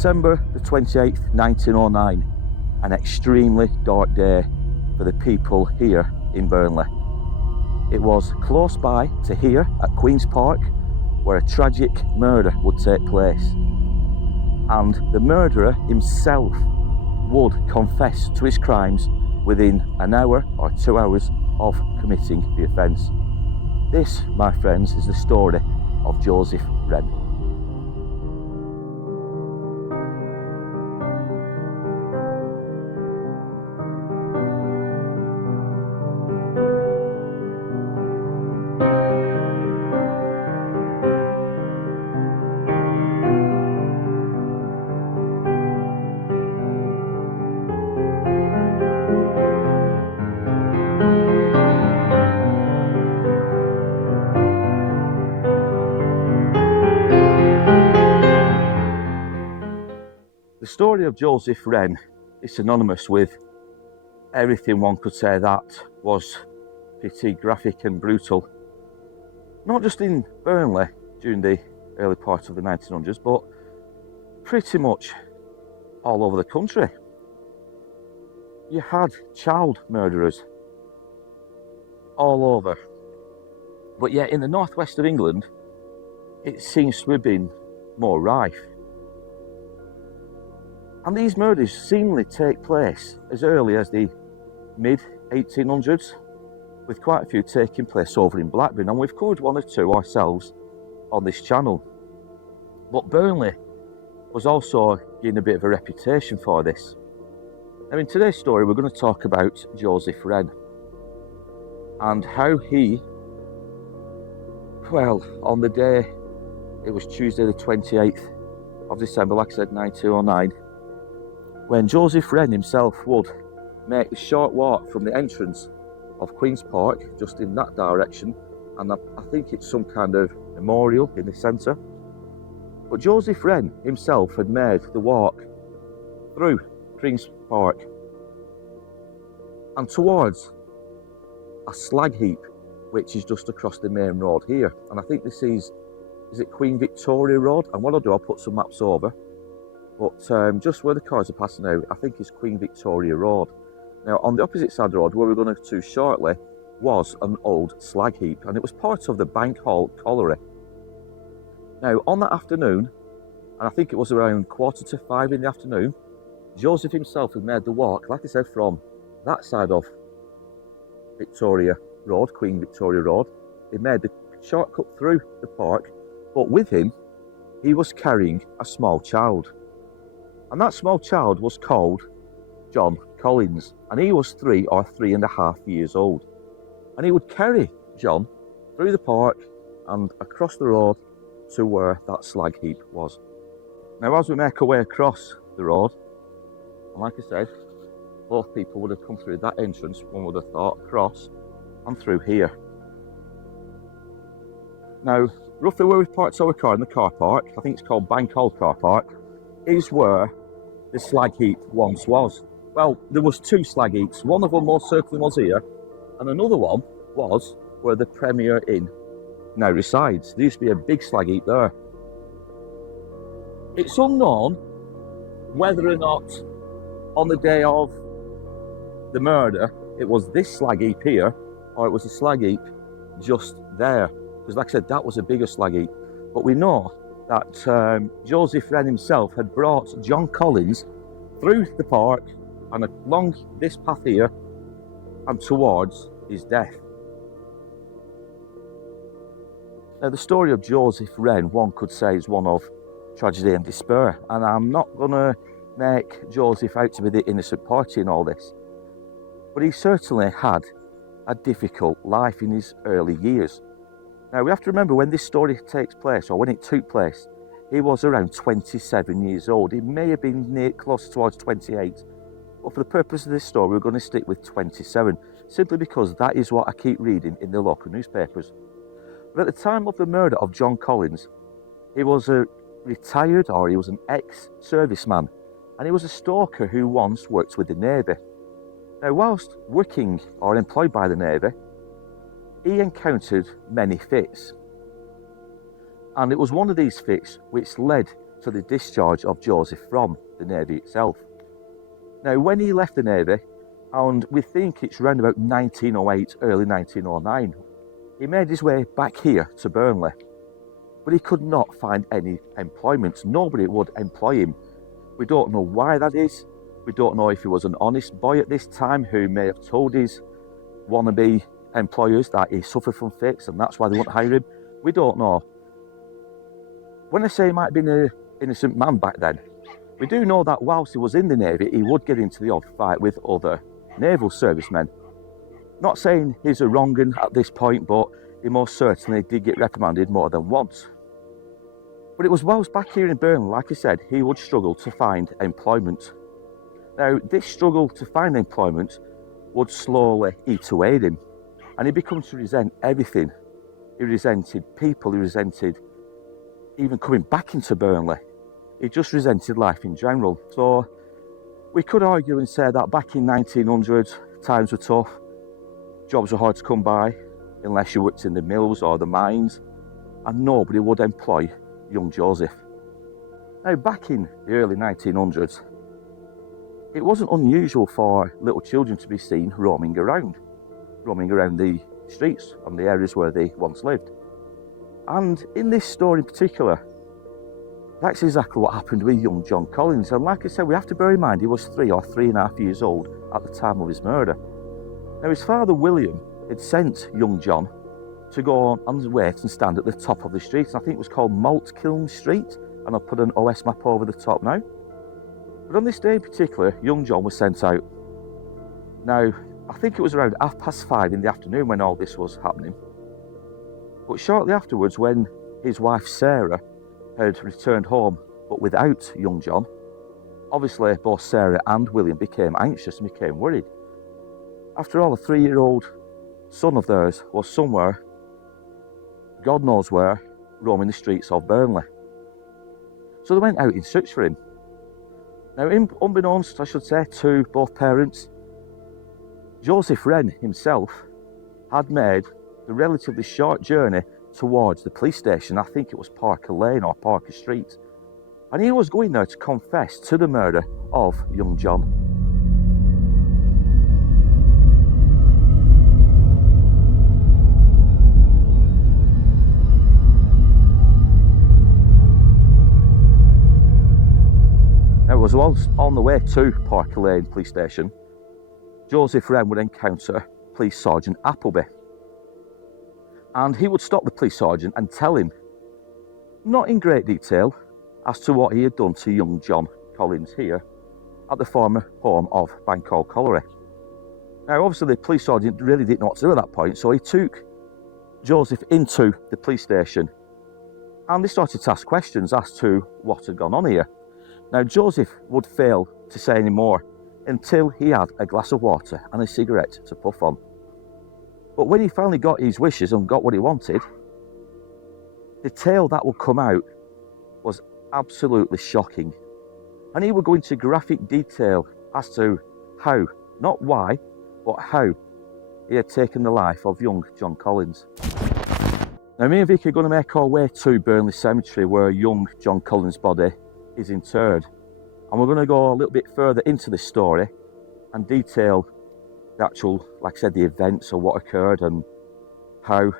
December the 28th, 1909, an extremely dark day for the people here in Burnley. It was close by to here at Queen's Park, where a tragic murder would take place. And the murderer himself would confess to his crimes within an hour or 2 hours of committing the offence. This, my friends, is the story of Joseph Wren. The story of Joseph Wren is synonymous with everything one could say that was pretty graphic and brutal. Not just in Burnley during the early part of the 1900s, but pretty much all over the country. You had child murderers all over. But yet in the northwest of England, it seems to have been more rife. And these murders seemingly take place as early as the mid-1800s, with quite a few taking place over in Blackburn, and we've covered one or two ourselves on this channel. But Burnley was also getting a bit of a reputation for this. Now in today's story we're going to talk about Joseph Wren and how he, well, on the day, it was Tuesday the 28th of December, like I said, 1909, when Joseph Wren himself would make the short walk from the entrance of Queen's Park, just in that direction, and I think it's some kind of memorial in the centre. But Joseph Wren himself had made the walk through Queen's Park and towards a slag heap, which is just across the main road here. And I think this is it Queen Victoria Road? And what I'll do, I'll put some maps over. But just where the cars are passing out, I think it's Queen Victoria Road. Now, on the opposite side of the road, where we're going to shortly, was an old slag heap, and it was part of the Bank Hall colliery. Now, on that afternoon, and I think it was around 4:45 in the afternoon, Joseph himself had made the walk, like I said, from that side of Victoria Road, Queen Victoria Road. He made the shortcut through the park, but with him, he was carrying a small child. And that small child was called John Collins, and he was 3 or 3.5 years old. And he would carry John through the park and across the road to where that slag heap was. Now, as we make our way across the road, and like I said, both people would have come through that entrance, one would have thought, across and through here. Now, roughly where we've parked our car in the car park, I think it's called Bank Hall Car Park, is where the slag heap once was. Well, there was 2 slag heaps. One of them most certainly was here, and another one was where the Premier Inn now resides. There used to be a big slag heap there. It's unknown whether or not on the day of the murder it was this slag heap here, or it was a slag heap just there. Because like I said, that was a bigger slag heap. But we know that Joseph Wren himself had brought John Collins through the park and along this path here and towards his death. Now, the story of Joseph Wren, one could say, is one of tragedy and despair, and I'm not going to make Joseph out to be the innocent party in all this, but he certainly had a difficult life in his early years. Now, we have to remember when this story takes place, or when it took place, he was around 27 years old. He may have been close towards 28, but for the purpose of this story, we're going to stick with 27, simply because that is what I keep reading in the local newspapers. But at the time of the murder of John Collins, he was a retired, or he was an ex-serviceman, and he was a stoker who once worked with the Navy. Now, whilst working or employed by the Navy, he encountered many fits. And it was one of these fits which led to the discharge of Joseph from the Navy itself. Now, when he left the Navy, and we think it's around about 1908, early 1909, he made his way back here to Burnley, but he could not find any employment. Nobody would employ him. We don't know why that is. We don't know if he was an honest boy at this time who may have told his wannabe employers that he suffered from fits and that's why they wouldn't hire him. We don't know. When I say he might have been an innocent man back then, we do know that whilst he was in the Navy, he would get into the odd fight with other naval servicemen. Not saying he's a wrong 'un at this point, but he most certainly did get reprimanded more than once. But it was whilst back here in Burnley, like I said, he would struggle to find employment. Now, this struggle to find employment would slowly eat away at him, and he becomes to resent everything. He resented people, he resented even coming back into Burnley. He just resented life in general. So we could argue and say that back in 1900, times were tough, jobs were hard to come by, unless you worked in the mills or the mines, and nobody would employ young Joseph. Now, back in the early 1900s, it wasn't unusual for little children to be seen roaming around the streets and the areas where they once lived. And in this story in particular, that's exactly what happened with young John Collins. And like I said, we have to bear in mind he was 3 or 3.5 years old at the time of his murder. Now, his father William had sent young John to go on his way and stand at the top of the street. And I think it was called Maltkiln Street, and I'll put an OS map over the top now. But on this day in particular, young John was sent out. Now, I think it was around 5:30 in the afternoon when all this was happening. But shortly afterwards, when his wife Sarah had returned home, but without young John, obviously both Sarah and William became anxious and became worried. After all, a 3-year-old son of theirs was somewhere, God knows where, roaming the streets of Burnley. So they went out in search for him. Now, unbeknownst, I should say, to both parents, Joseph Wren himself had made the relatively short journey towards the police station. I think it was Parker Lane or Parker Street. And he was going there to confess to the murder of young John. Now, it was whilst on the way to Parker Lane police station, Joseph Wren would encounter Police Sergeant Appleby. And he would stop the police sergeant and tell him, not in great detail, as to what he had done to young John Collins here at the former home of Bankhall Colliery. Now, obviously, the police sergeant really didn't know what to do at that point, so he took Joseph into the police station and they started to ask questions as to what had gone on here. Now, Joseph would fail to say any more until he had a glass of water and a cigarette to puff on. But when he finally got his wishes and got what he wanted, the tale that would come out was absolutely shocking. And he would go into graphic detail as to how, not why, but how he had taken the life of young John Collins. Now, me and Vicky are going to make our way to Burnley Cemetery where young John Collins' body is interred. And we're going to go a little bit further into this story and detail the actual, like I said, the events of what occurred and how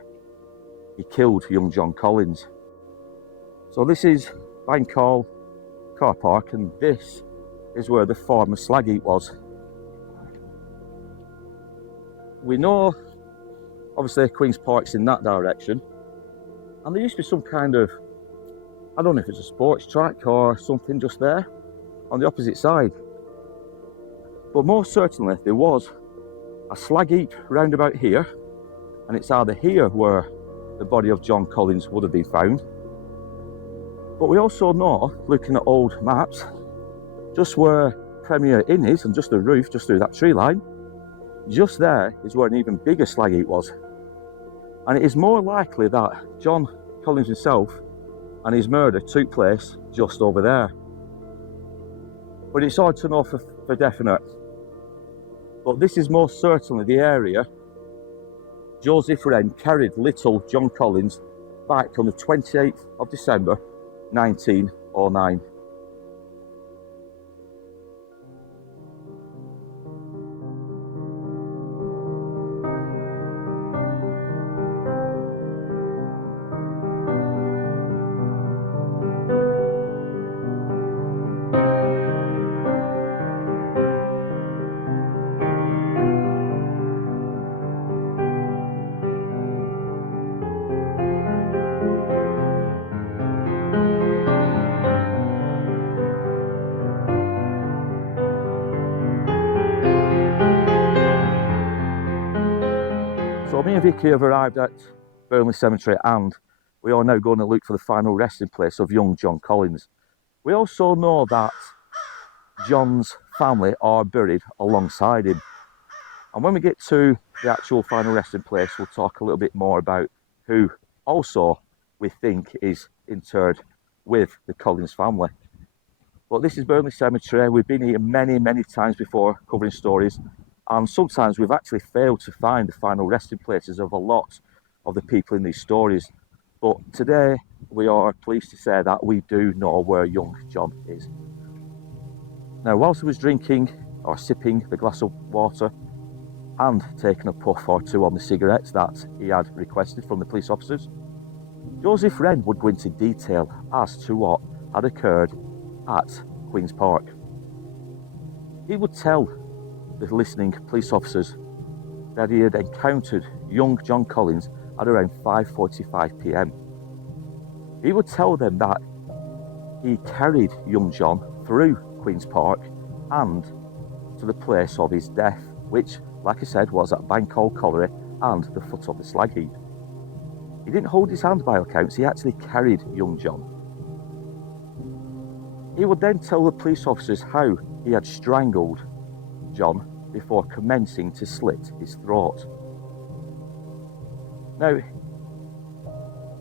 he killed young John Collins. So this is Bankhall car park, and this is where the former slag heap was. We know, obviously, Queen's Park's in that direction, and there used to be some kind of, I don't know if it's a sports track or something just there on the opposite side, but most certainly there was a slag heap round about here, and it's either here where the body of John Collins would have been found. But we also know, looking at old maps, just where Premier Inn is and just the roof, just through that tree line, just there is where an even bigger slag heap was. And it is more likely that John Collins himself and his murder took place just over there. But it's hard to know for definite. But this is most certainly the area Joseph Wren carried little John Collins back on the 28th of December 1909. 2009. So me and Vicky have arrived at Burnley Cemetery, and we are now going to look for the final resting place of young John Collins. We also know that John's family are buried alongside him. And when we get to the actual final resting place, we'll talk a little bit more about who also we think is interred with the Collins family. But this is Burnley Cemetery. We've been here many times before covering stories, and sometimes we've actually failed to find the final resting places of a lot of the people in these stories. But today we are pleased to say that we do know where young John is. Now, whilst he was drinking or sipping the glass of water and taking a puff or two on the cigarettes that he had requested from the police officers, Joseph Wren would go into detail as to what had occurred at Queen's Park. He would tell the listening police officers that he had encountered young John Collins at around 5:45 p.m. He would tell them that he carried young John through Queen's Park and to the place of his death, which, like I said, was at Bank Colliery and the foot of the slag heap. He didn't hold his hand by all accounts, he actually carried young John. He would then tell the police officers how he had strangled John before commencing to slit his throat. Now,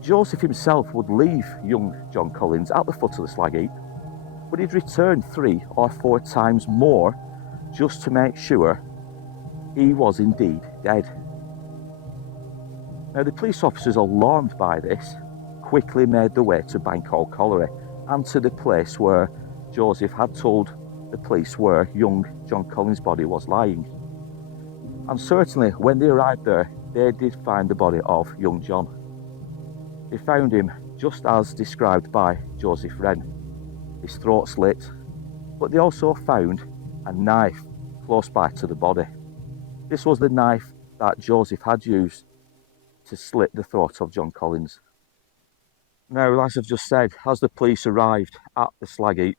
Joseph himself would leave young John Collins at the foot of the slag heap, but he'd return 3 or 4 times more just to make sure he was indeed dead. Now, the police officers, alarmed by this, quickly made their way to Bank Colliery and to the place where Joseph had told the police where young John Collins' body was lying. And certainly when they arrived there, they did find the body of young John. They found him just as described by Joseph Wren, his throat slit, but they also found a knife close by to the body. This was the knife that Joseph had used to slit the throat of John Collins. Now, as I've just said, as the police arrived at the slag heap,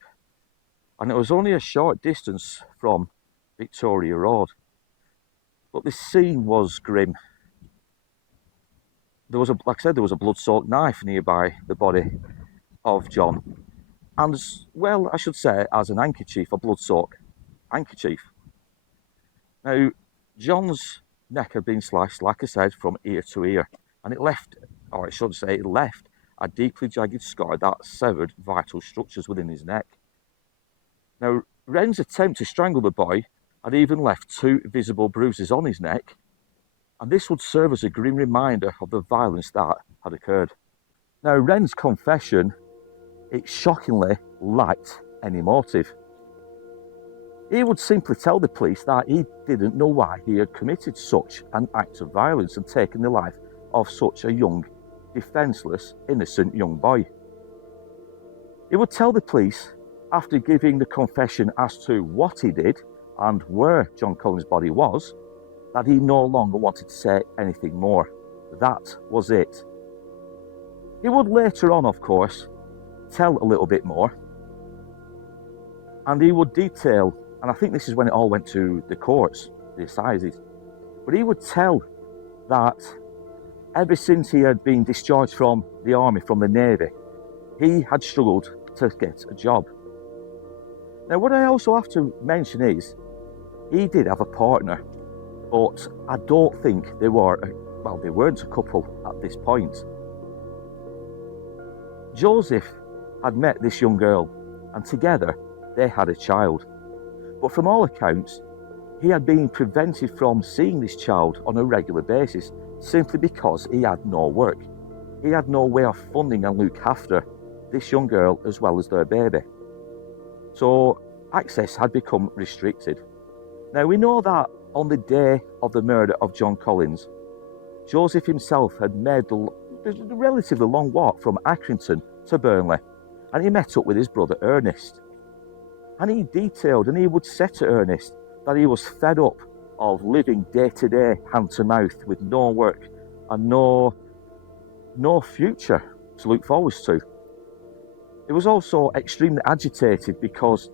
and it was only a short distance from Victoria Road, but the scene was grim. There was like I said, there was a blood-soaked knife nearby the body of John, and well, I should say, as an handkerchief, a blood-soaked handkerchief. Now, John's neck had been slashed, like I said, from ear to ear, and it left, or I should say, it left a deeply jagged scar that severed vital structures within his neck. Now, Wren's attempt to strangle the boy had even left 2 visible bruises on his neck, and this would serve as a grim reminder of the violence that had occurred. Now, Wren's confession, it shockingly lacked any motive. He would simply tell the police that he didn't know why he had committed such an act of violence and taken the life of such a young, defenceless, innocent young boy. He would tell the police, after giving the confession as to what he did and where John Collins' body was, that he no longer wanted to say anything more. That was it. He would later on, of course, tell a little bit more, and he would detail, and I think this is when it all went to the courts, the assizes, but he would tell that ever since he had been discharged from the army, from the navy, he had struggled to get a job. Now, what I also have to mention is, he did have a partner, but I don't think they weren't a couple at this point. Joseph had met this young girl, and together they had a child. But from all accounts, he had been prevented from seeing this child on a regular basis simply because he had no work. He had no way of funding and look after this young girl as well as their baby. So access had become restricted. Now we know that on the day of the murder of John Collins, Joseph himself had made the relatively long walk from Accrington to Burnley, and he met up with his brother Ernest. And he detailed, and he would say to Ernest, that he was fed up of living day to day, hand to mouth, with no work and no future to look forward to. He was also extremely agitated because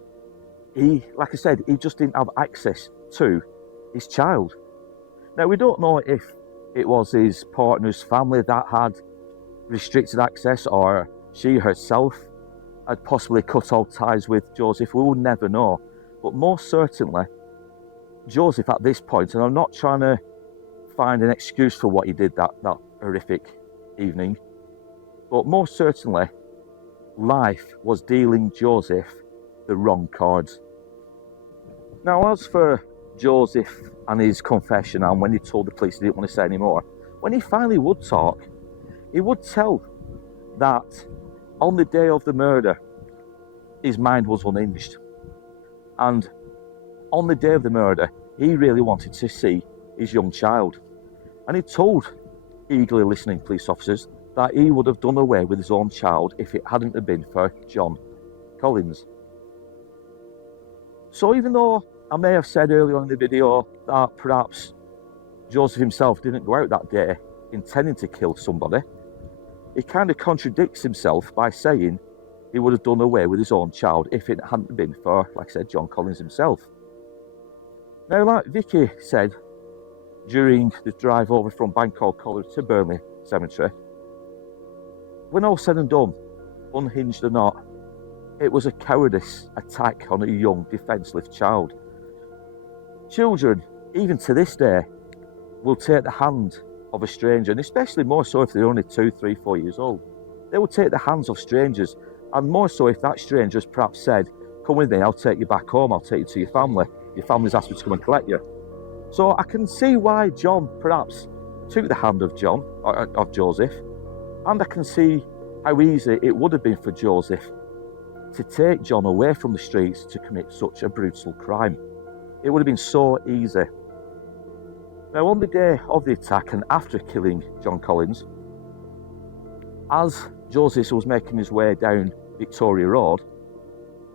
he, like I said, he just didn't have access to his child. Now, we don't know if it was his partner's family that had restricted access, or she herself had possibly cut all ties with Joseph. We will never know. But most certainly, Joseph at this point, and I'm not trying to find an excuse for what he did that horrific evening, but most certainly, life was dealing Joseph the wrong cards. Now, as for Joseph and his confession, and when he told the police he didn't want to say anymore, when he finally would talk, he would tell that on the day of the murder, his mind was unhinged. And on the day of the murder, he really wanted to see his young child. And he told eagerly listening police officers that he would have done away with his own child if it hadn't have been for John Collins. So even though I may have said earlier on in the video that perhaps Joseph himself didn't go out that day intending to kill somebody, he kind of contradicts himself by saying he would have done away with his own child if it hadn't been for, like I said, John Collins himself. Now, like Vicky said during the drive over from Bancroft College to Burnley Cemetery, when all said and done, unhinged or not, it was a cowardice attack on a young, defenceless child. Children, even to this day, will take the hand of a stranger, and especially more so if they're only 2, 3, 4 years old. They will take the hands of strangers, and more so if that stranger has perhaps said, "Come with me, I'll take you back home, I'll take you to your family. Your family's asked me to come and collect you." So I can see why John perhaps took the hand of Joseph, and I can see how easy it would have been for Joseph to take John away from the streets to commit such a brutal crime. It would have been so easy. Now, on the day of the attack and after killing John Collins, as Joseph was making his way down Victoria Road,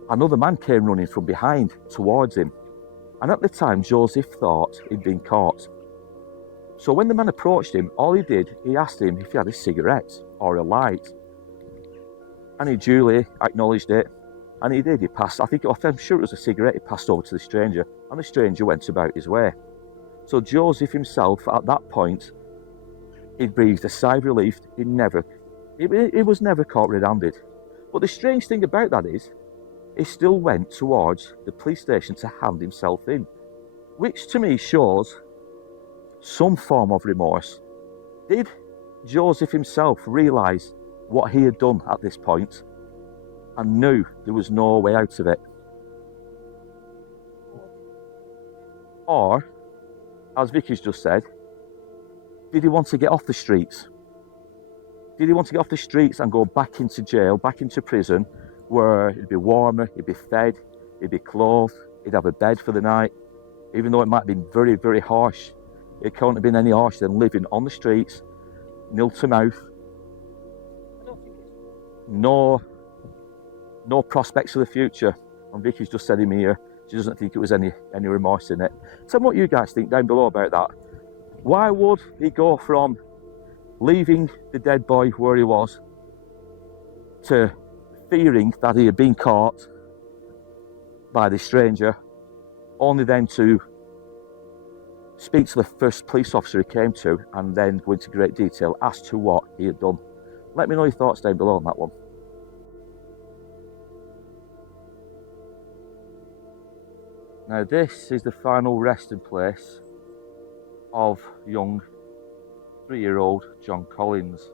another man came running from behind towards him. And at the time, Joseph thought he'd been caught. So when the man approached him, all he did, he asked him if he had a cigarette or a light. And he duly acknowledged it. And he did. He passed, I'm sure it was a cigarette, he passed over to the stranger. And the stranger went about his way. So Joseph himself, at that point, he breathed a sigh of relief. He was never caught red-handed. But the strange thing about that is, he still went towards the police station to hand himself in, which to me shows some form of remorse. Did Joseph himself realise what he had done at this point and knew there was no way out of it? Or, as Vicky's just said, did he want to get off the streets? Did he want to get off the streets and go back into jail, back into prison, where it'd be warmer, he'd be fed, he'd be clothed, he'd have a bed for the night, even though it might have been very, very harsh. It couldn't have been any harsher than living on the streets, nil to mouth. No prospects for the future. And Vicky's just said in here, she doesn't think it was any remorse in it. Tell me what you guys think down below about that. Why would he go from leaving the dead boy where he was to fearing that he had been caught by this stranger, only then to speak to the first police officer he came to and then go into great detail as to what he had done? Let me know your thoughts down below on that one. Now, this is the final resting place of young 3-year-old John Collins,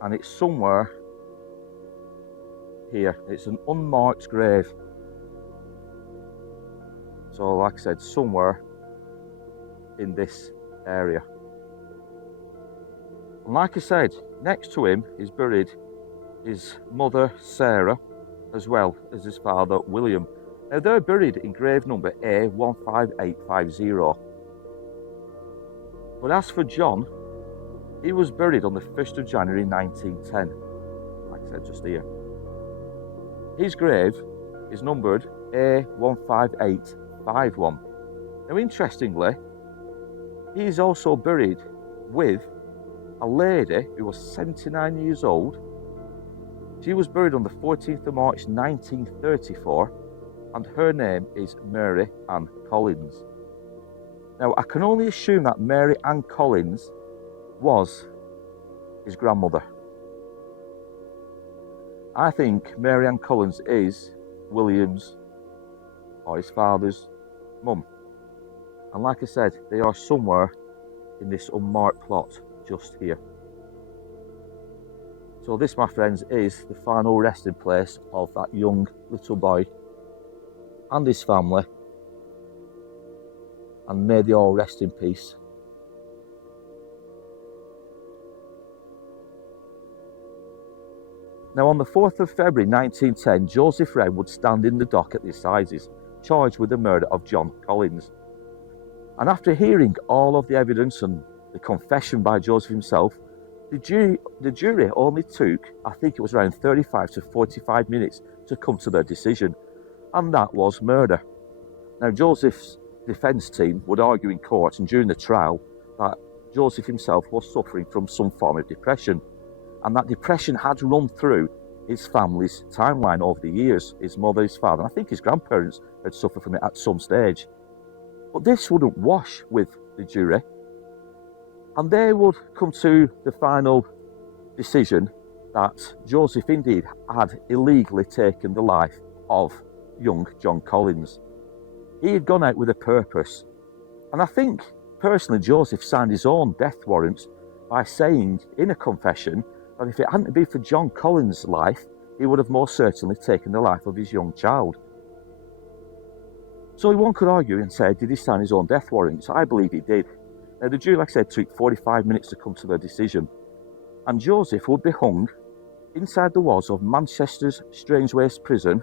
and it's somewhere here. It's an unmarked grave, so like I said, somewhere in this area. And like I said, next to him is buried his mother Sarah, as well as his father William. Now they're buried in grave number A15850. But as for John, he was buried on the 1st of January 1910, like I said just here. His grave is numbered A15851. Now interestingly, he is also buried with a lady who was 79 years old. She was buried on the 14th of March 1934, and her name is Mary Ann Collins. Now I can only assume that Mary Ann Collins was his grandmother. I think Mary Ann Collins is William's or his father's mum. And like I said, they are somewhere in this unmarked plot just here. So this, my friends, is the final resting place of that young little boy and his family. And may they all rest in peace. Now on the 4th of February 1910, Joseph Wren would stand in the dock at the assizes, charged with the murder of John Collins. And after hearing all of the evidence and the confession by Joseph himself, the jury only took, I think it was around 35 to 45 minutes to come to their decision, and that was murder. Now Joseph's defence team would argue in court and during the trial that Joseph himself was suffering from some form of depression, and that depression had run through his family's timeline over the years. His mother, his father, and I think his grandparents had suffered from it at some stage. But this wouldn't wash with the jury, and they would come to the final decision that Joseph indeed had illegally taken the life of young John Collins. He had gone out with a purpose, and I think personally Joseph signed his own death warrant by saying in a confession that if it hadn't been for John Collins' life, he would have most certainly taken the life of his young child. So one could argue and say, did he sign his own death warrant? So I believe he did. Now the jury, like I said, took 45 minutes to come to their decision, and Joseph would be hung inside the walls of Manchester's Strangeways prison,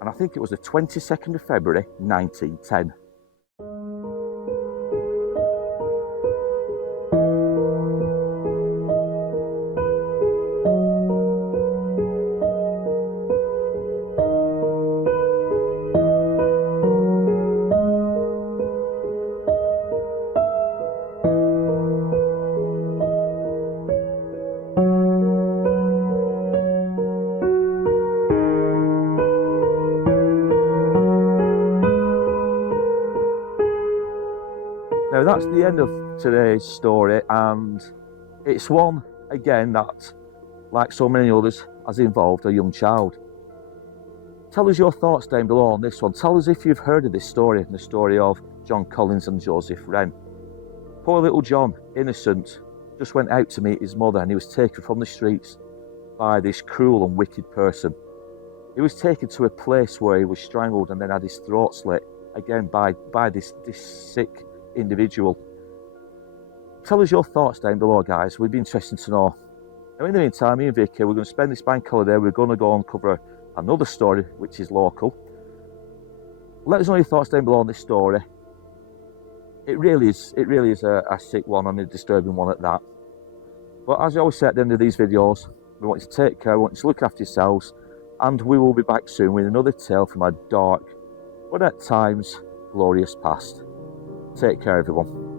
and I think it was the 22nd of February 1910. Now that's the end of today's story, and it's one, again, that, like so many others, has involved a young child. Tell us your thoughts down below on this one. Tell us if you've heard of this story, the story of John Collins and Joseph Wren. Poor little John, innocent, just went out to meet his mother, and he was taken from the streets by this cruel and wicked person. He was taken to a place where he was strangled and then had his throat slit, again by this sick individual. Tell us your thoughts down below, guys. We'd be interested to know. Now in the meantime, me and Vicky, we're going to spend this bank holiday. We're going to go and cover another story which is local. Let us know your thoughts down below on this story. It really is a sick one and a disturbing one at that. But as I always say at the end of these videos, we want you to take care, we want you to look after yourselves, and we will be back soon with another tale from our dark, but at times glorious past. Take care, everyone.